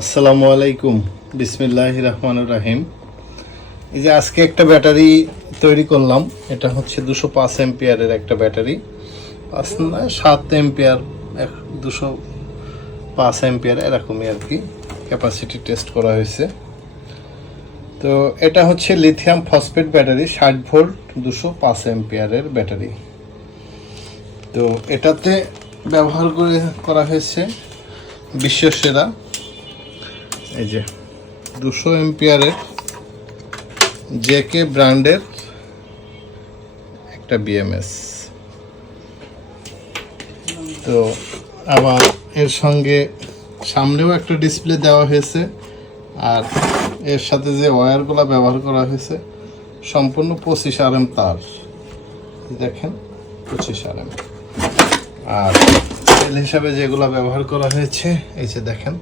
আসসালামু আলাইকুম। বিসমিল্লাহ রহমান রাহিম। এই যে আজকে একটা ব্যাটারি তৈরি করলাম, এটা হচ্ছে দুশো পাঁচ এম্পিয়ারের একটা ব্যাটারি। পাঁচ না, সাত এম্পিয়ার এক, দুশো পাঁচ এম্পিয়ার এরকমই আর কি ক্যাপাসিটি টেস্ট করা হয়েছে। তো এটা হচ্ছে লিথিয়াম ফসফেট ব্যাটারি, ষাট ভোল্ট, দুশো পাঁচ এম্পিয়ারের ব্যাটারি। তো এটাতে ব্যবহার করে করা হয়েছে বিশ্ব সেরা। এই যে দুশো এম্পিয়ারের জেকে ব্র্যান্ডের একটা বিএমএস তো আবার এর সঙ্গে সামনেও একটা ডিসপ্লে দেওয়া হয়েছে আর এর সাথে যে ওয়্যারগুলো ব্যবহার করা হয়েছে, সম্পূর্ণ পঁচিশ আর এম তার। দেখেন, পঁচিশ আর এম তেল হিসাবে যেগুলো ব্যবহার করা হয়েছে, এই যে দেখেন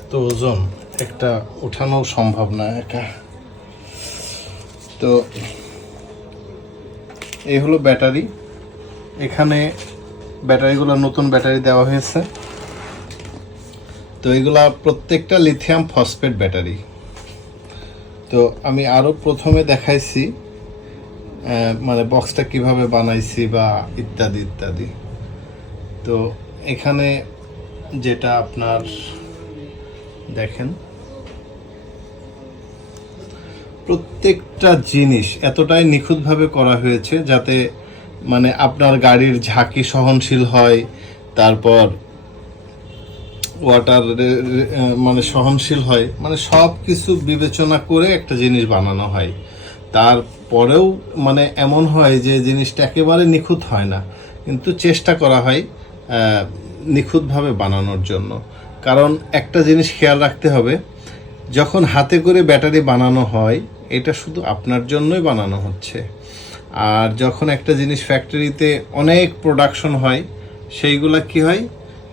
এত ওজন, একটা উঠানো সম্ভব না একা। তো এই হলো ব্যাটারি। এখানে ব্যাটারিগুলো, নতুন ব্যাটারি দেওয়া হয়েছে। তো এগুলা প্রত্যেকটা লিথিয়াম ফসফেট ব্যাটারি। তো আমি আরও প্রথমে দেখাইছি মানে বক্সটা কীভাবে বানাইছি বা ইত্যাদি ইত্যাদি। তো এখানে যেটা আপনার দেখেন, প্রত্যেকটা জিনিস এতটাই নিখুঁতভাবে করা হয়েছে যাতে মানে আপনার গাড়ির ঝাঁকি সহনশীল হয়, তারপর ওয়াটার মানে সহনশীল হয় মানে সব কিছু বিবেচনা করে একটা জিনিস বানানো হয়। তারপরেও মানে এমন হয় যে জিনিসটা একেবারে নিখুঁত হয় না। কিন্তু চেষ্টা করা হয় নিখুঁতভাবে বানানোর জন্য। কারণ একটা জিনিস খেয়াল রাখতে হবে, যখন হাতে করে ব্যাটারি বানানো হয়, এটা শুধু আপনার জন্যই বানানো হচ্ছে। আর যখন একটা জিনিস ফ্যাক্টরিতে অনেক প্রোডাকশন হয়, সেইগুলা কি হয়?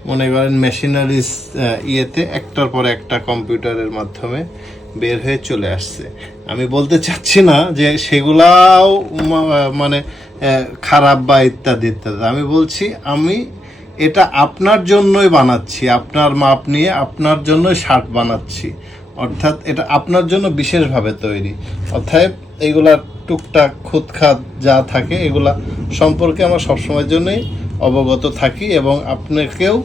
মনে করেন মেশিনারিজ ইয়েতে, একটার পর একটা কম্পিউটারের মাধ্যমে বের হয়ে চলে আসছে। আমি বলতে চাচ্ছি না যে সেগুলাও মানে খারাপ বা ইত্যাদি ইত্যাদি। আমি বলছি, আমি এটা আপনার জন্যই বানাচ্ছি, আপনার মাপ নিয়ে আপনার জন্যই শার্ট বানাচ্ছি। অর্থাৎ এটা আপনার জন্য বিশেষভাবে তৈরি। অর্থাৎ এইগুলা টুকটাক খুঁতখাত যা থাকে, এগুলা সম্পর্কে আমরা সবসময়ের জন্যই অবগত থাকি এবং আপনাকেও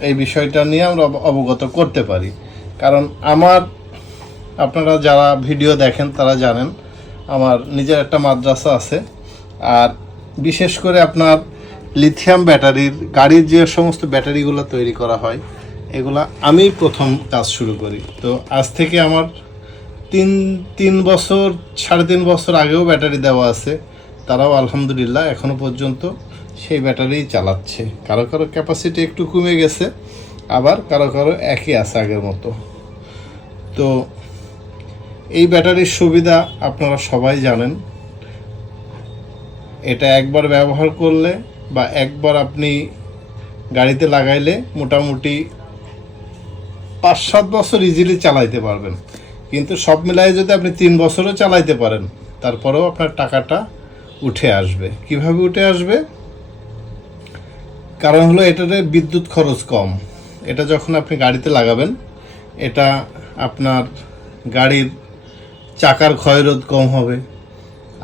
এই বিষয়টা নিয়ে আমরা অব- অবগত করতে পারি। কারণ আমার আপনারা যারা ভিডিও দেখেন, তারা জানেন আমার নিজের একটা মাদ্রাসা আছে। আর বিশেষ করে আপনার লিথিয়াম ব্যাটারির, গাড়ির যে সমস্ত ব্যাটারিগুলো তৈরি করা হয়, এগুলা আমি প্রথম কাজ শুরু করি। তো আজ থেকে আমার তিন তিন বছর, সাড়ে তিন বছর আগেও ব্যাটারি দেওয়া আছে। তারাও আলহামদুলিল্লাহ এখনও পর্যন্ত সেই ব্যাটারি চালাচ্ছে। কারও কারও ক্যাপাসিটি একটু কমে গেছে, আবার কারও কারও একই আছে আগের মতো। তো এই ব্যাটারির সুবিধা আপনারা সবাই জানেন। এটা একবার ব্যবহার করলে বা একবার আপনি গাড়িতে লাগাইলে মোটামুটি পাঁচ সাত বছর ইজিলি চালাইতে পারবেন। কিন্তু সব মিলাই যদি আপনি তিন বছরও চালাইতে পারেন, তারপরেও আপনার টাকাটা উঠে আসবে। কীভাবে উঠে আসবে? কারণ হলো এটাতে বিদ্যুৎ খরচ কম। এটা যখন আপনি গাড়িতে লাগাবেন, এটা আপনার গাড়ির চাকার ক্ষয়রোধ কম হবে,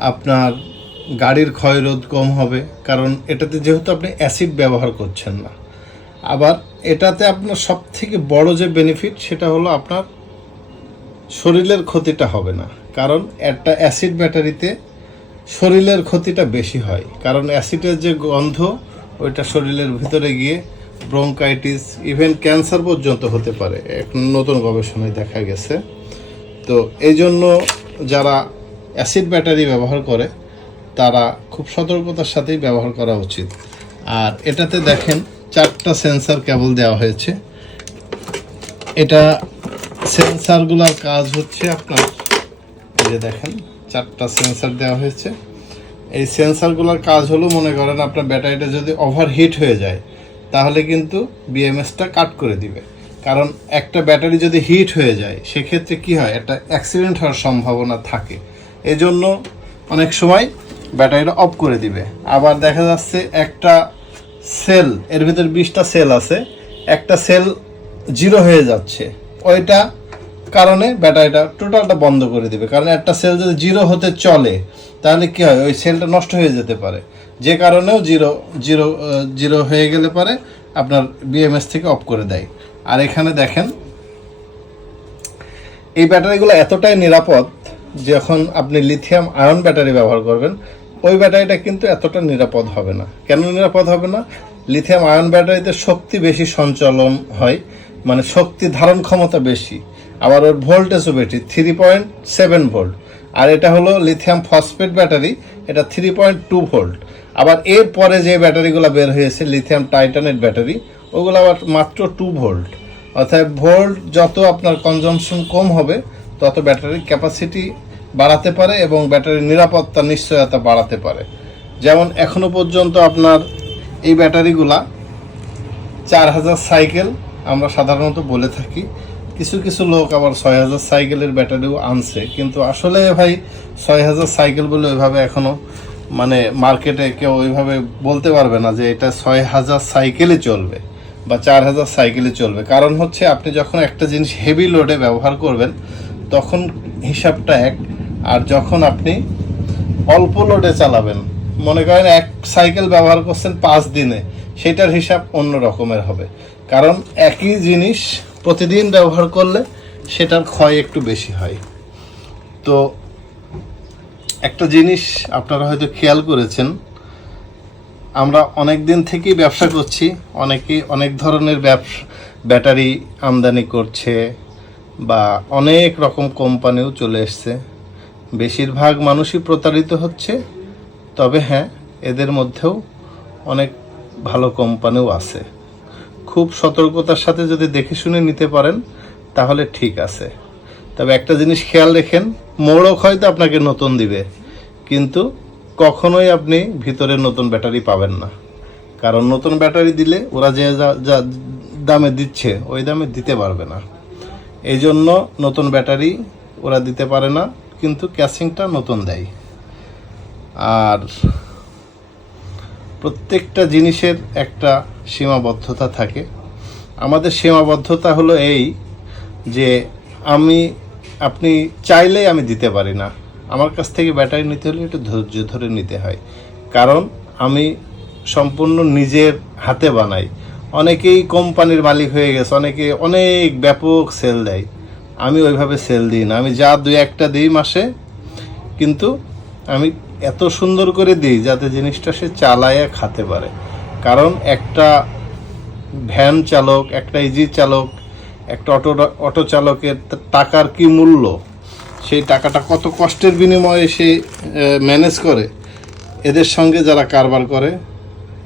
আপনার গাড়ির ক্ষয়রোধ কম হবে, কারণ এটাতে যেহেতু আপনি অ্যাসিড ব্যবহার করছেন না। আবার এটাতে আপনার সব থেকে বড় যে বেনিফিট সেটা হলো আপনার শরীরের ক্ষতিটা হবে না, কারণ একটা অ্যাসিড ব্যাটারিতে শরীরের ক্ষতিটা বেশি হয়, কারণ অ্যাসিডের যে গন্ধ ওইটা শরীরের ভিতরে গিয়ে ব্রঙ্কাইটিস ইভেন ক্যান্সার পর্যন্ত হতে পারে। এক নতুন গবেষণায় দেখা গেছে। তো এই জন্য যারা অ্যাসিড ব্যাটারি ব্যবহার করে, তারা খুব সতর্কতার সাথেই ব্যবহার করা উচিত। আর এটাতে দেখেন, চারটা সেন্সার কেবল দেওয়া হয়েছে। এটা সেন্সারগুলোর কাজ হচ্ছে আপনার যে দেখেন, চারটা সেন্সার দেওয়া হয়েছে। এই সেন্সারগুলোর কাজ হলো, মনে করেন আপনার ব্যাটারিটা যদি ওভারহিট হয়ে যায়, তাহলে কিন্তু বিএমএসটা কাট করে দিবে। কারণ একটা ব্যাটারি যদি হিট হয়ে যায়, সেক্ষেত্রে কি হয়? একটা অ্যাক্সিডেন্ট হওয়ার সম্ভাবনা থাকে। এজন্য অনেক সময় ব্যাটারিটা অফ করে দিবে। আবার দেখা যাচ্ছে একটা সেল এর ভিতরে বিশটা সেল আছে, একটা সেল জিরো হয়ে যাচ্ছে। ওইটা কারণে ব্যাটারিটা টোটালটা বন্ধ করে দিবে। কারণ একটা সেল যদি জিরো হতে চলে, তাহলে কি হয়? ওই সেলটা নষ্ট হয়ে যেতে পারে। যে কারণেও জিরো জিরো জিরো হয়ে গেলে পারে আপনার বিএমএস থেকে অফ করে দেয়। আর এখানে দেখেন, এই ব্যাটারিগুলো এতটাই নিরাপদ যখন আপনি লিথিয়াম আয়ন ব্যাটারি ব্যবহার করবেন, ওই ব্যাটারিটা কিন্তু এতটা নিরাপদ হবে না। কেন নিরাপদ হবে না? লিথিয়াম আয়ন ব্যাটারিতে শক্তি বেশি সঞ্চালন হয় মানে শক্তি ধারণ ক্ষমতা বেশি। আবার ওর ভোল্টেজও বেশি থ্রি পয়েন্ট সেভেন ভোল্ট আর এটা হলো লিথিয়াম ফসফেট ব্যাটারি, এটা থ্রি পয়েন্ট টু ভোল্ট আবার এর পরে যে ব্যাটারিগুলো বের হয়েছে লিথিয়াম টাইটানেট ব্যাটারি ওগুলো আবার মাত্র টু ভোল্ট অর্থাৎ ভোল্ট যত আপনার কনজামশন কম হবে, তত ব্যাটারির ক্যাপাসিটি বাড়াতে পারে এবং ব্যাটারির নিরাপত্তা, নিশ্চয়তা বাড়াতে পারে। যেমন এখনও পর্যন্ত আপনার এই ব্যাটারিগুলা চার হাজার সাইকেল আমরা সাধারণত বলে থাকি। কিছু কিছু লোক আবার ছয় হাজার সাইকেলের ব্যাটারিও আনছে। কিন্তু আসলে ভাই, ছয় হাজার সাইকেল বলে ওইভাবে এখনও মানে মার্কেটে কেউ ওইভাবে বলতে পারবে না যে এটা ছয় হাজার সাইকেলে চলবে। বা চার হাজার সাইকেলে চলবে। কারণ হচ্ছে আপনি যখন একটা জিনিস হেভি লোডে ব্যবহার করবেন, তখন হিসাবটা এক। আর যখন আপনি অল্প লোডে চালাবেন, মনে করেন এক সাইকেল ব্যবহার করছেন পাঁচ দিনে, সেটার হিসাব অন্য রকমের হবে। কারণ একই জিনিস প্রতিদিন ব্যবহার করলে সেটার ক্ষয় একটু বেশি হয়। তো একটা জিনিস আপনারা হয়তো খেয়াল করেছেন আমরা অনেক দিন থেকেই ব্যবসা করছি। অনেকে অনেক ধরনের ব্যবসা, ব্যাটারি আমদানি করছে বা অনেক রকম কোম্পানিও চলে এসছে। বেশিরভাগ মানুষই প্রতারিত হচ্ছে, তবে হ্যাঁ এদের মধ্যেও অনেক ভালো কোম্পানিও আছে। খুব সতর্কতার সাথে যদি দেখে শুনে নিতে পারেন, তাহলে ঠিক আছে। তবে একটা জিনিস খেয়াল রেখেন, মোড়ক হয়তো আপনাকে নতুন দিবে, কিন্তু কখনোই আপনি ভিতরে নতুন ব্যাটারি পাবেন না। কারণ নতুন ব্যাটারি দিলে ওরা যে যা- দামে দিচ্ছে, ওই দামে দিতে পারবে না। এই জন্য নতুন ব্যাটারি ওরা দিতে পারে না, কিন্তু ক্যাসিংটা নতুন দেয়। আর প্রত্যেকটা জিনিসের একটা সীমাবদ্ধতা থাকে। আমাদের সীমাবদ্ধতা হলো এই যে আমি, আপনি চাইলেই আমি দিতে পারি না। আমার কাছ থেকে ব্যাটারি নিতে হলে একটু ধৈর্য ধরে নিতে হয়। কারণ আমি সম্পূর্ণ নিজের হাতে বানাই। অনেকেই কোম্পানির মালিক হয়ে গেছে, অনেকে অনেক ব্যাপক সেল দেয়। আমি ওইভাবে সেল দিই না। আমি যা দুই একটা দিই মাসে, কিন্তু আমি এত সুন্দর করে দিই যাতে জিনিসটা সে চালায় খাতে পারে। কারণ একটা ভ্যান চালক, একটা ইজি চালক, একটা অটো অটো চালকের টাকার কি মূল্য? সেই টাকাটা কত কষ্টের বিনিময়ে সে ম্যানেজ করে। এদের সঙ্গে যারা কারবার করে,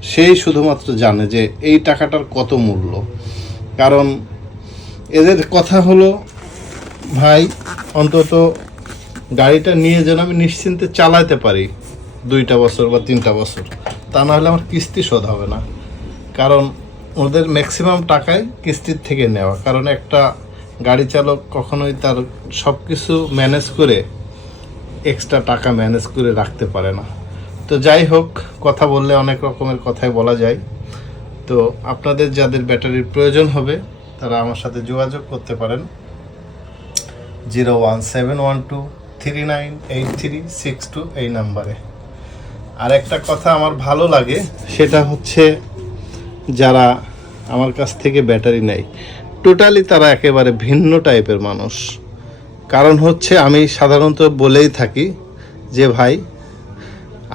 সেই শুধুমাত্র জানে যে এই টাকাটার কত মূল্য। কারণ এদের কথা হলো, ভাই, অন্তত গাড়িটা নিয়ে যেন আমি নিশ্চিন্তে চালাতে পারি দুইটা বছর বা তিনটা বছর। তা না হলে আমার কিস্তি শোধ হবে না। কারণ ওদের ম্যাক্সিমাম টাকাই কিস্তির থেকে নেওয়া। কারণ একটা গাড়ি চালক কখনোই তার সব কিছু ম্যানেজ করে এক্সট্রা টাকা ম্যানেজ করে রাখতে পারে না। তো যাই হোক, কথা বললে অনেক রকমের কথাই বলা যায়। তো আপনাদের যাদের ব্যাটারির প্রয়োজন হবে, তারা আমার সাথে যোগাযোগ করতে পারেন। Zero one seven one two three nine eight three six two এই নাম্বারে। আর একটা কথা আমার ভালো লাগে, সেটা হচ্ছে যারা আমার কাছ থেকে ব্যাটারি নেয় টোটালি তারা একেবারে ভিন্ন টাইপের মানুষ। কারণ হচ্ছে আমি সাধারণত বলেই থাকি যে ভাই,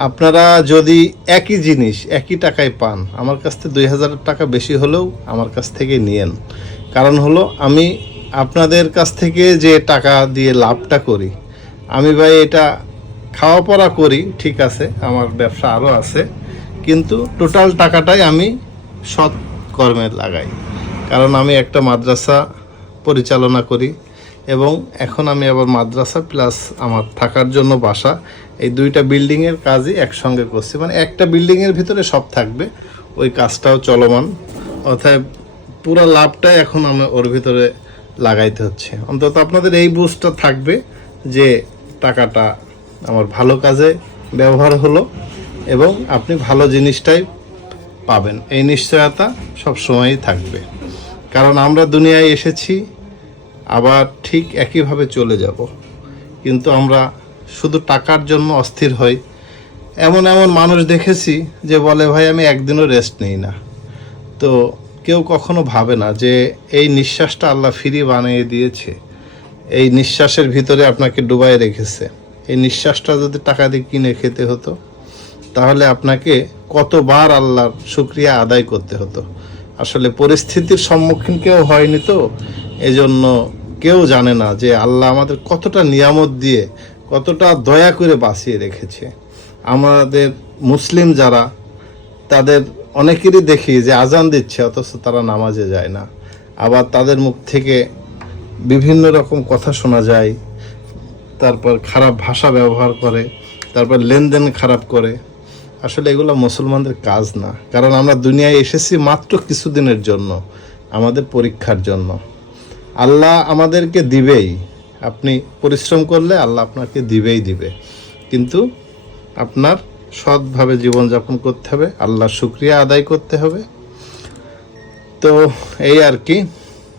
আপনারা যদি একই জিনিস, একই টাকায় পান, আমার কাছ থেকে দুই হাজার টাকা বেশি হলেও আমার কাছ থেকে নিয়েন। কারণ হলো আমি আপনাদের কাছ থেকে যে টাকা দিয়ে লাভটা করি, আমি ভাই এটা খাওয়া পড়া করি, ঠিক আছে, আমার ব্যবসা আরও আছে, কিন্তু টোটাল টাকাটাই আমি সৎ কর্মে লাগাই। কারণ আমি একটা মাদ্রাসা পরিচালনা করি এবং এখন আমি আবার মাদ্রাসা প্লাস আমার থাকার জন্য বাসা। এই দুইটা বিল্ডিংয়ের কাজই একসঙ্গে করছি। মানে একটা বিল্ডিংয়ের ভিতরে সব থাকবে। ওই কাজটাও চলমান। অর্থাৎ পুরো লাভটাই এখন আমি ওর ভিতরে লাগাইতে হচ্ছে। অন্তত আপনাদের এই বুঝটা থাকবে যে টাকাটা আমার ভালো কাজে ব্যবহার হলো এবং আপনি ভালো জিনিসটাই পাবেন। এই নিশ্চয়তা সবসময়ই থাকবে। কারণ আমরা দুনিয়ায় এসেছি, আবার ঠিক একইভাবে চলে যাব। কিন্তু আমরা শুধু টাকার জন্য অস্থির হই। এমন এমন মানুষ দেখেছি যে বলে, ভাই, আমি একদিনও রেস্ট নেই না। তো কেউ কখনো ভাবে না যে এই নিঃশ্বাসটা আল্লাহ ফিরি বানিয়ে দিয়েছে। এই নিঃশ্বাসের ভিতরে আপনাকে ডুবাই রেখেছে। এই নিঃশ্বাসটা যদি টাকা দিয়ে কিনে খেতে হতো, তাহলে আপনাকে কতবার আল্লাহর শুক্রিয়া আদায় করতে হতো। আসলে পরিস্থিতির সম্মুখীন কেউ হয়নি তো? এজন্য কেউ জানে না যে আল্লাহ আমাদের কতটা নিয়ামত দিয়ে, কতটা দয়া করে বাঁচিয়ে রেখেছে। আমাদের মুসলিম যারা, তাদের অনেকেরই দেখি যে আজান দিচ্ছে, অথচ তারা নামাজে যায় না। আবার তাদের মুখ থেকে বিভিন্ন রকম কথা শোনা যায়, তারপর খারাপ ভাষা ব্যবহার করে, তারপর লেনদেন খারাপ করে। আসলে এগুলো মুসলমানদের কাজ না। কারণ আমরা দুনিয়ায় এসেছি মাত্র কিছুদিনের জন্য, আমাদের পরীক্ষার জন্য। আল্লাহ আমাদেরকে দিবেই। আপনি পরিশ্রম করলে আল্লাহ আপনাকে দিবেই দিবে। কিন্তু আপনার সৎভাবে জীবনযাপন করতে হবে, আল্লাহর শুক্রিয়া আদায় করতে হবে। তো এই আর কি।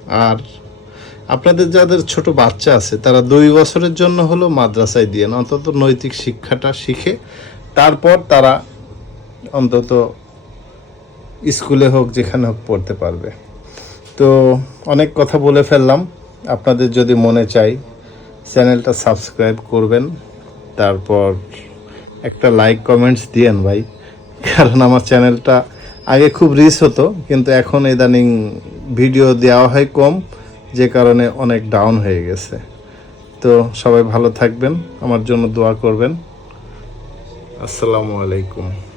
আর আপনাদের যাদের ছোট বাচ্চা আছে, তারা দুই বছরের জন্য হলো মাদ্রাসায় দিয়ে অন্তত নৈতিক শিক্ষাটা শিখে, তারপর তারা অন্তত স্কুলে হোক, যেখানে হোক পড়তে পারবে। তো অনেক কথা বলে ফেললাম। আপনাদের যদি মনে চাই, চ্যানেলটা সাবস্ক্রাইব করবেন। তারপর একটা লাইক, কমেন্টস দিয়েন ভাই। কারণ আমার চ্যানেলটা আগে খুব রিচ হতো, কিন্তু এখন ইদানিং ভিডিও দেওয়া হয় কম, যে কারণে অনেক ডাউন হয়ে গেছে। তো সবাই ভালো থাকবেন, আমার জন্য দোয়া করবেন। আসসালামু আলাইকুম।